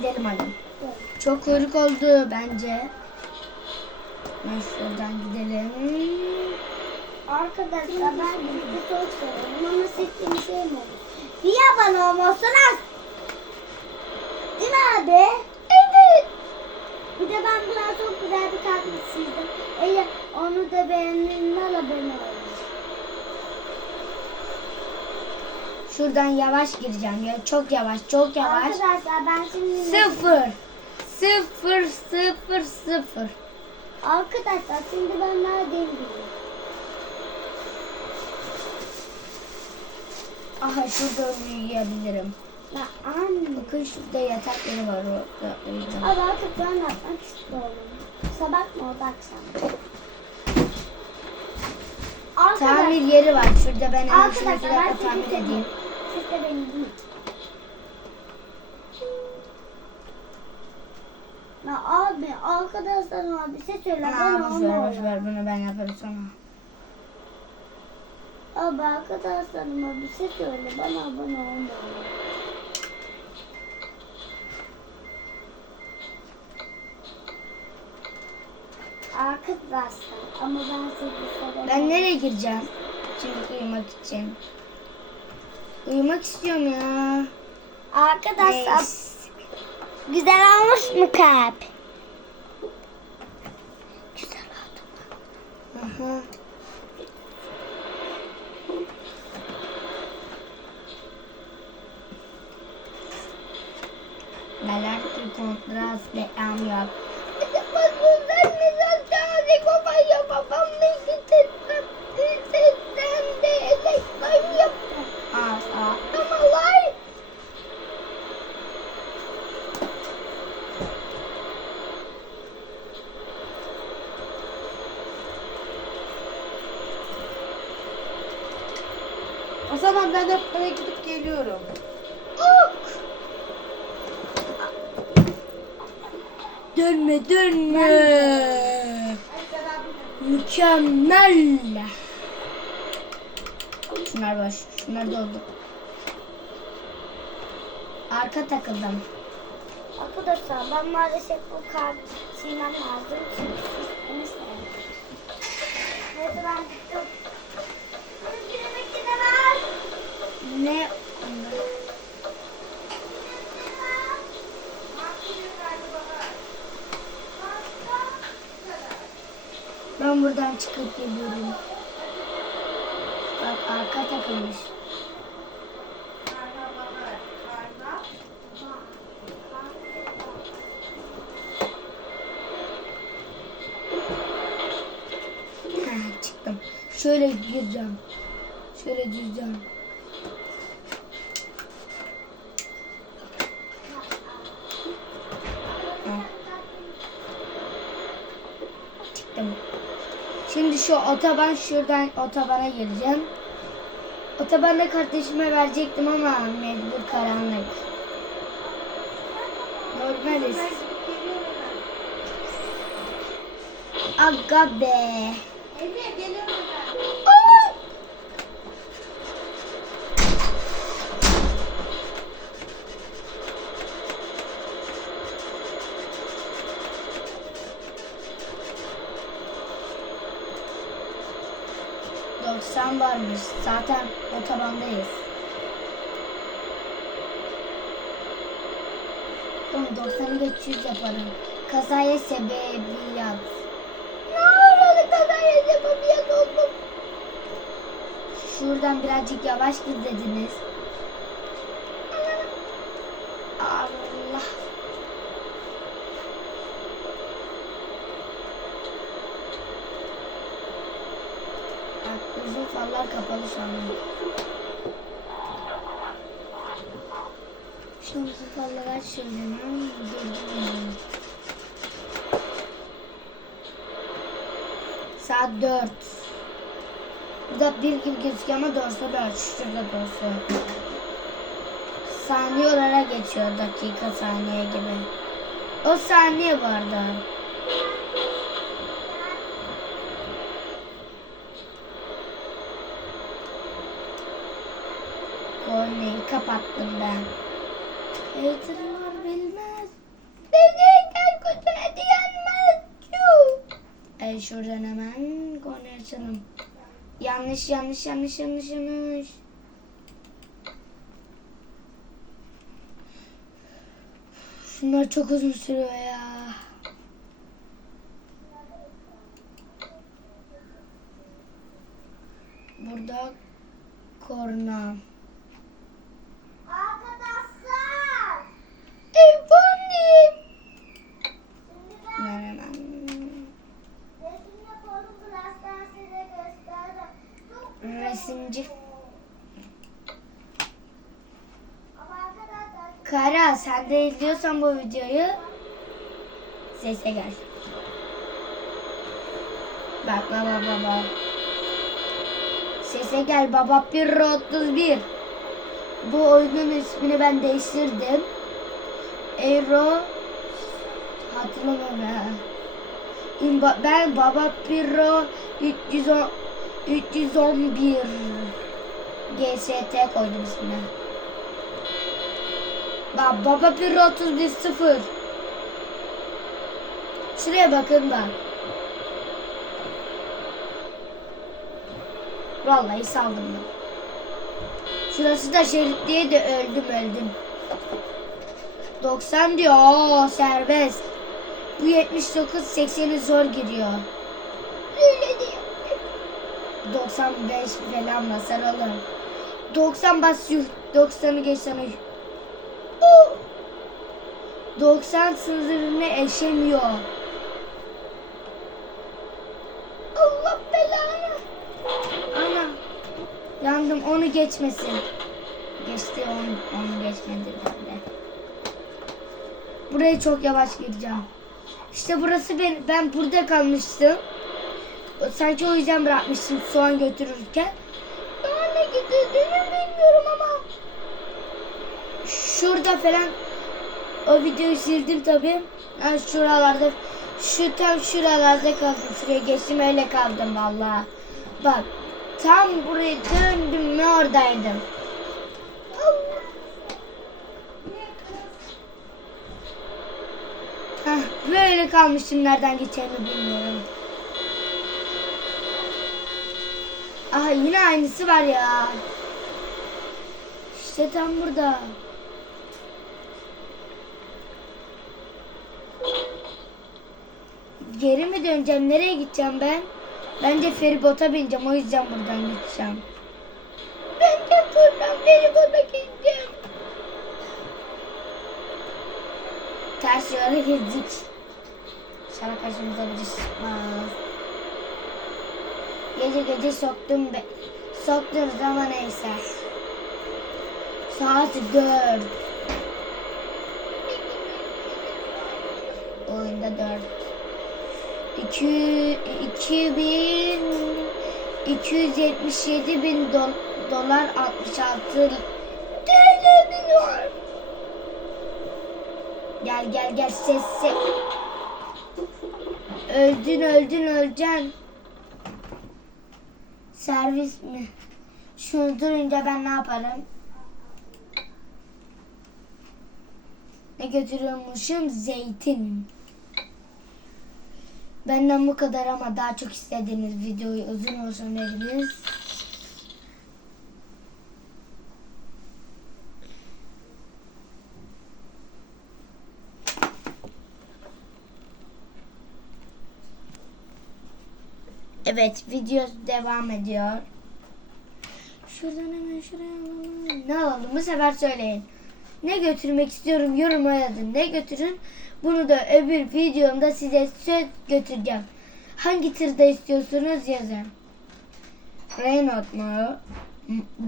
gidelim hadi. Çok kuyruk oldu bence. Ben şuradan gidelim. Arkadaşlar ben bizi çok seviyorum ama siz beni sevmiyorsunuz. Niye bana olmazsınız? Değil mi abi? Evet. Bir de ben biraz çok güzel bir kalp çizdim. Eğer onu da beğendiğinde abone olun. Şuradan yavaş gireceğim ya. Çok yavaş, çok yavaş. Arkadaşlar ben şimdi... Sıfır. Sıfır, sıfır, sıfır. Arkadaşlar şimdi ben neredeyim. Aha şurada uyuyabilirim. Ya anne. Bakın şurada yatak yeri var orada uyuyacağım. Abi artık ben yapmak istiyorum. Sabah mı oldu akşam? Arkadaşlar, Tamir yeri var. Şurada ben hemen şunu dakika sizi tamir edeyim. Siz de beni değil. Ya abi arkadaşlarıma bir şey söyle ben Aa, boş ver, boş ver. Bunu ben yaparım sonra. Abi arkadaşlarıma bir şey söyle bana abone olmuyorum. Arkadaşlar ama ben sizi severim. Ben nereye gireceğim? Şimdi uyumak için. Uyumak istiyorum ya. Arkadaşlar Neyse. güzel olmuş mu kalp? Güzel oldu. Aha. L'alerte contras de amiral. O zaman ben de buraya gidip geliyorum. Dönme dönme. Mükemmel. Şunlar boş. Şunlar doldu. Arka takıldım. Arkadaşlar ben maalesef bu kart silmem lazım. Çünkü siz çıkıp geliyorum. Bak arka takılmış. Şöyle gireceğim. Şöyle düzeceğim. Heh. Çıktım. Şimdi şu otoban şuradan otobana gireceğim. Otobanda kardeşime verecektim ama mecbur karanlık. Normaliz. Aga be. Emre geliyorum ben. Aa! Doksan varmış. Zaten otobandayız. Tamam 90'ı geç 100 yaparım. Kazaya sebebiyat. Ne oldu kazaya sebebiyat oldum? Şuradan birazcık yavaş gir dediniz. Allah. Uzun farlar kapalı şu an. Şu uzun farları aç şöyle. Hmm, Durdum. Saat 4. Burada bir gibi gözüküyor ama doğrusu 4. Şurada doğrusu. Saniye olarak geçiyor dakika saniye gibi. O saniye bu arada. Korneyi kapattım ben. Haterlar bilmez. Dedikler kötüne diyenmez. Yuh. E şuradan hemen kornaya açalım. Yanlış yanlış yanlış yanlış yanlış. Şunlar çok uzun sürüyor ya. Burada korna. Arkadaşlar. Efendim. Şimdi ben Bunlar hemen. resim yapalım. Birazdan size göstereceğim. Çok Resimci. Kara sen de izliyorsan bu videoyu sese gel. Bak baba baba. Sese gel baba 131. Bu oyunun ismini ben değiştirdim. Euro hatırlamıyorum ha. İmba- Ben baba Piro 310 311 GST koydum ismine. Bak Baba Piro 31 0. Şuraya bakın bak. Vallahi saldım ben. Şurası da şerit diye de öldüm öldüm. 90 diyor. Oo, serbest. Bu 79 80'i zor giriyor. Öyle diyor. 95 falan basar oğlum. 90 bas yuh. 90'ı geçsene yuh. Oh! 90 sınırını eşemiyor. Allah belanı. Ana. Yandım onu geçmesin. Geçti onu, onu geçmedi ben de. Buraya çok yavaş gireceğim. İşte burası ben, ben burada kalmıştım. Sanki o yüzden bırakmıştım soğan götürürken. Daha ne getirdiğini bilmiyorum ama. Şurada falan o videoyu sildim tabi. Ha, şuralarda şu tam şuralarda kaldım. Şuraya geçtim öyle kaldım vallahi. Bak tam buraya döndüm mü oradaydım. Allah. Heh, böyle kalmıştım nereden geçeceğimi bilmiyorum. Aha yine aynısı var ya. İşte tam burada. Geri mi döneceğim? Nereye gideceğim ben? Bence feribota bineceğim. O yüzden buradan gideceğim. Ben de buradan feribota gideceğim. Ters yola girdik. İnşallah karşımıza bir çıkmaz. Gece gece soktum be. Soktunuz ama neyse. Saat dört. Oyunda dört. İki, iki bin, 277 bin do- dolar 66 TL var. Gel gel gel ses ses. Öldün öldün öleceksin. Servis mi? Şunu durunca ben ne yaparım? Ne götürüyormuşum? Zeytin. Benden bu kadar ama daha çok istediğiniz videoyu uzun olsun dediniz. Evet video devam ediyor. Şuradan hemen şuraya alalım. Ne alalım bu sefer söyleyin. Ne götürmek istiyorum yoruma yazın. Ne götürün? Bunu da öbür videomda size söz götüreceğim. Hangi tırda istiyorsunuz yazın. Renault mu?